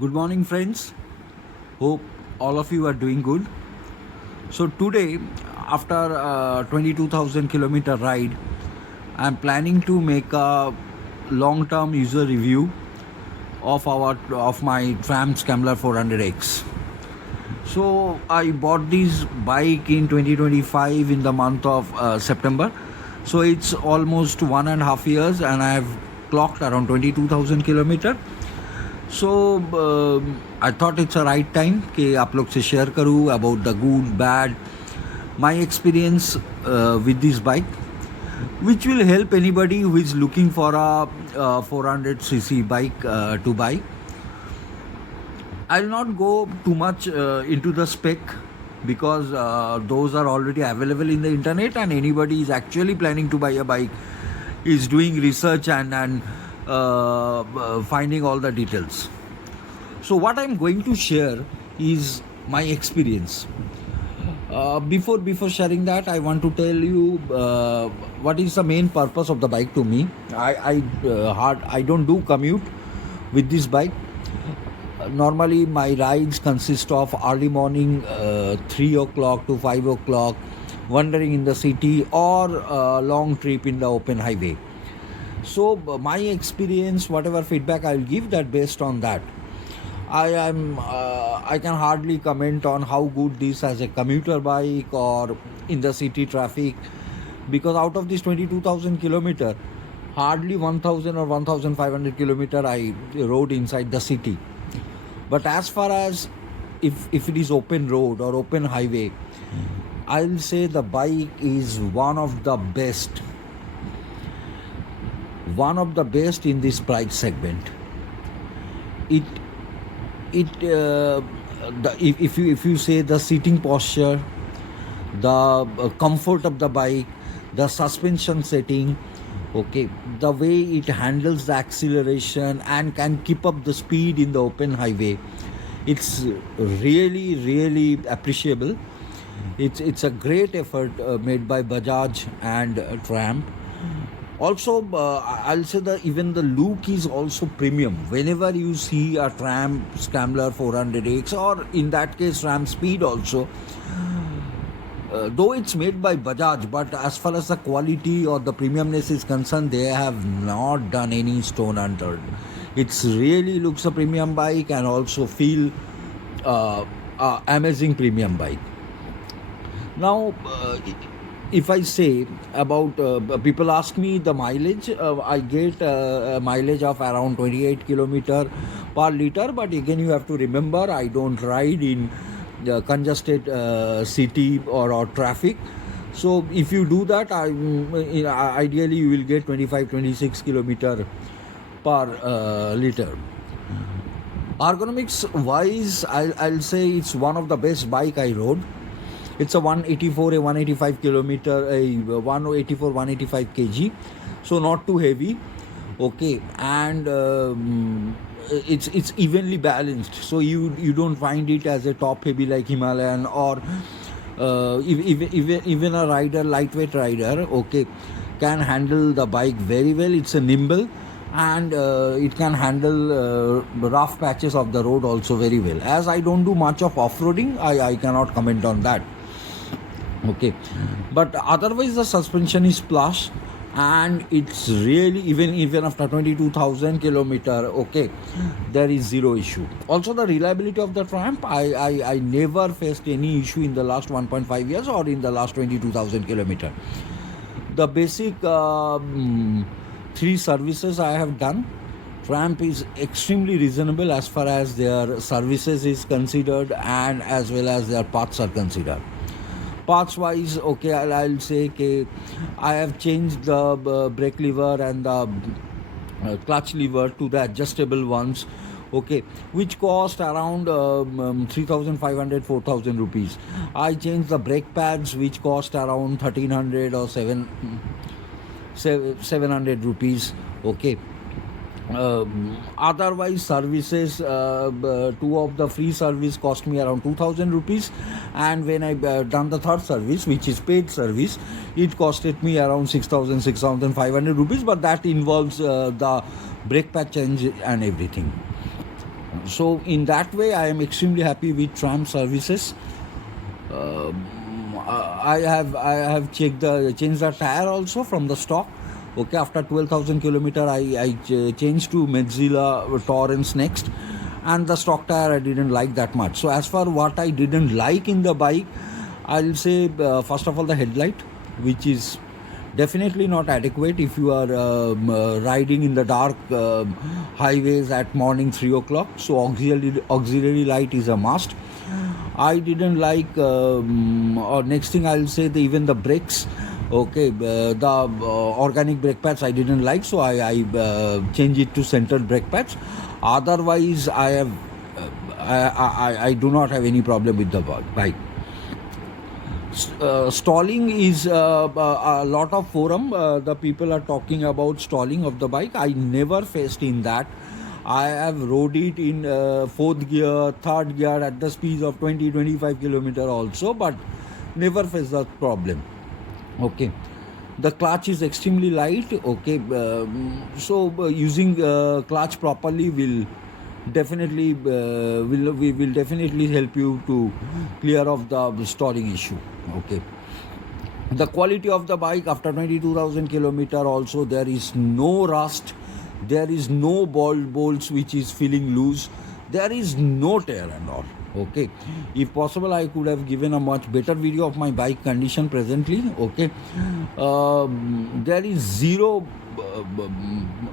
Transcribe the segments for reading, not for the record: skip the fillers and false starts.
Good morning, friends. Hope all of you are doing good. So, today, after a 22,000 kilometer ride, I'm planning to make a long term user review of my Tram Scrambler 400X. So, I bought this bike in 2025 in the month of September. So, it's almost 1.5 years, and I've clocked around 22,000 kilometer. So I thought it's a right time कि आप लोग से share करूँ about the good, bad, my experience with this bike, which will help anybody who is looking for a 400cc bike to buy. I'll not go too much into the spec because those are already available in the internet, and anybody is actually planning to buy a bike is doing research and finding all the details. So what I'm going to share is my experience. Before sharing that, I want to tell you what is the main purpose of the bike to me. I don't do commute with this bike. Normally my rides consist of early morning 3 o'clock to 5 o'clock, wandering in the city, or long trip in the open highway. So my experience, whatever feedback I'll give, that based on that, I can hardly comment on how good this as a commuter bike or in the city traffic, because out of this 22,000 kilometer, hardly 1,000 or 1,500 kilometer I rode inside the city. But as far as if it is open road or open highway, I'll say the bike is one of the best in this price segment. If you say the seating posture, the comfort of the bike, the suspension setting, okay, the way it handles the acceleration and can keep up the speed in the open highway, it's really appreciable. It's a great effort made by Bajaj and Tram. Also, I'll say that even the look is also premium. Whenever you see a Tram Scrambler 400X, or in that case Tram Speed also, though it's made by Bajaj, but as far as the quality or the premiumness is concerned, they have not done any stone unturned. It's really looks a premium bike and also feel amazing premium bike. Now, if I say about people ask me the mileage, I get a mileage of around 28 kilometer per liter. But again, you have to remember, I don't ride in congested city or traffic. So if you do that, ideally you will get 25-26 kilometer per liter. Ergonomics wise, I'll say it's one of the best bike I rode. It's a 185 kg, so not too heavy, okay, and it's evenly balanced, so you don't find it as a top heavy like Himalayan, or even a lightweight rider, okay, can handle the bike very well. It's a nimble, and it can handle rough patches of the road also very well. As I don't do much of off-roading, I cannot comment on that. Okay, but otherwise the suspension is plush, and it's really even after 22,000 kilometer, okay, there is zero issue. Also, the reliability of the Tram, I never faced any issue in the last 1.5 years or in the last 22,000 kilometer. The basic 3 services I have done. Tram is extremely reasonable as far as their services is considered, and as well as their parts are considered. Parts wise, okay, I'll say okay, I have changed the brake lever and the clutch lever to the adjustable ones, okay, which cost around 3,500-4,000 rupees. I changed the brake pads, which cost around 1,300 or 700 rupees, okay. Otherwise services, 2 of the free service cost me around 2,000 rupees, and when I done the third service, which is paid service, it costed me around 6,500 rupees, but that involves the brake pad change and everything. So in that way, I am extremely happy with tram services. I have changed the tire also from the stock. Okay, after 12,000 kilometer, I changed to Medzilla Torrens next, and the stock tire I didn't like that much. So as for what I didn't like in the bike, I'll say first of all the headlight, which is definitely not adequate if you are riding in the dark highways at morning 3 o'clock. So auxiliary light is a must. I didn't like, or next thing I'll say, even the brakes. Okay, the organic brake pads I didn't like, so I changed it to centered brake pads. Otherwise, I do not have any problem with the bike. Stalling is a lot of forum. The people are talking about stalling of the bike. I never faced in that. I have rode it in fourth gear, third gear at the speeds of 20-25 kilometer also, but never faced that problem. Okay, the clutch is extremely light. Okay, so using clutch properly will definitely will definitely help you to clear off the stalling issue. Okay, the quality of the bike after 22,000 kilometer also, there is no rust, there is no bolts which is feeling loose, there is no tear and all. Okay, if possible I could have given a much better video of my bike condition presently. Okay, there is zero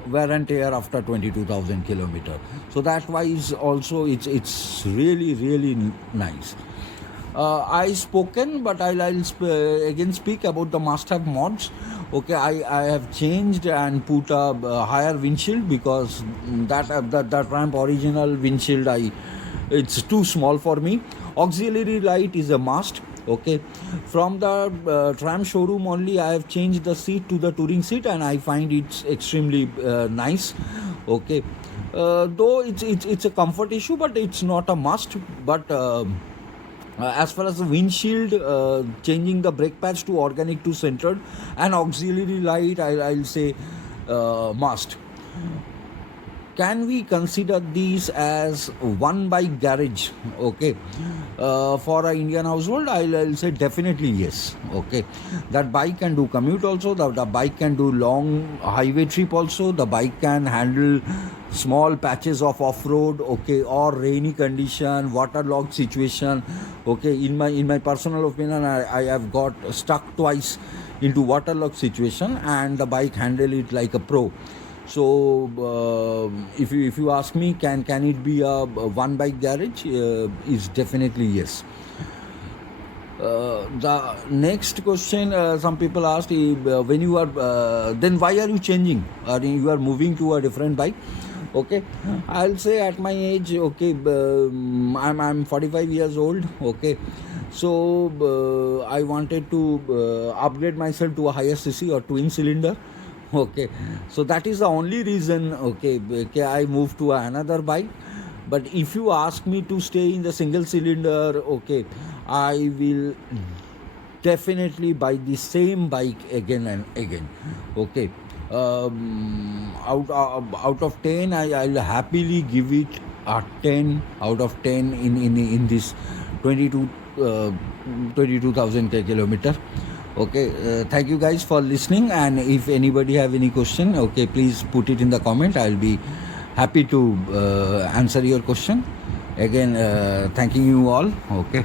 wear and tear after 22,000 kilometer, so that wise also it's really nice. I spoken, but I'll again speak about the must-have mods. Okay, I have changed and put a higher windshield, because that ramp original windshield it's too small for me. Auxiliary light is a must. Okay, from the tram showroom only I have changed the seat to the touring seat, and I find it's extremely nice. Okay, though it's a comfort issue, but it's not a must. But as far as the windshield, changing the brake pads to organic to centered, and auxiliary light, I'll say must. Can we consider these as one bike garage? Okay, for an Indian household, I'll say definitely yes. Okay, that bike can do commute also, the bike can do long highway trip also, the bike can handle small patches of off-road, okay, or rainy condition, waterlogged situation. Okay, in my personal opinion, I have got stuck twice into waterlogged situation, and the bike handle it like a pro. So if you ask me, can it be a one bike garage? Is definitely yes. The next question some people asked, when you are then why are you changing, or you are moving to a different bike? Okay, I'll say at my age, okay, I'm 45 years old. Okay, so I wanted to upgrade myself to a higher cc or twin cylinder. Okay, so that is the only reason. Okay, I moved to another bike. But if you ask me to stay in the single cylinder, okay, I will definitely buy the same bike again and again. Okay, out of 10, I'll happily give it a 10 out of 10 in this 22,000 kilometer. Okay, thank you guys for listening, and if anybody have any question, okay, please put it in the comment. I'll be happy to answer your question. Again, thanking you all. Okay.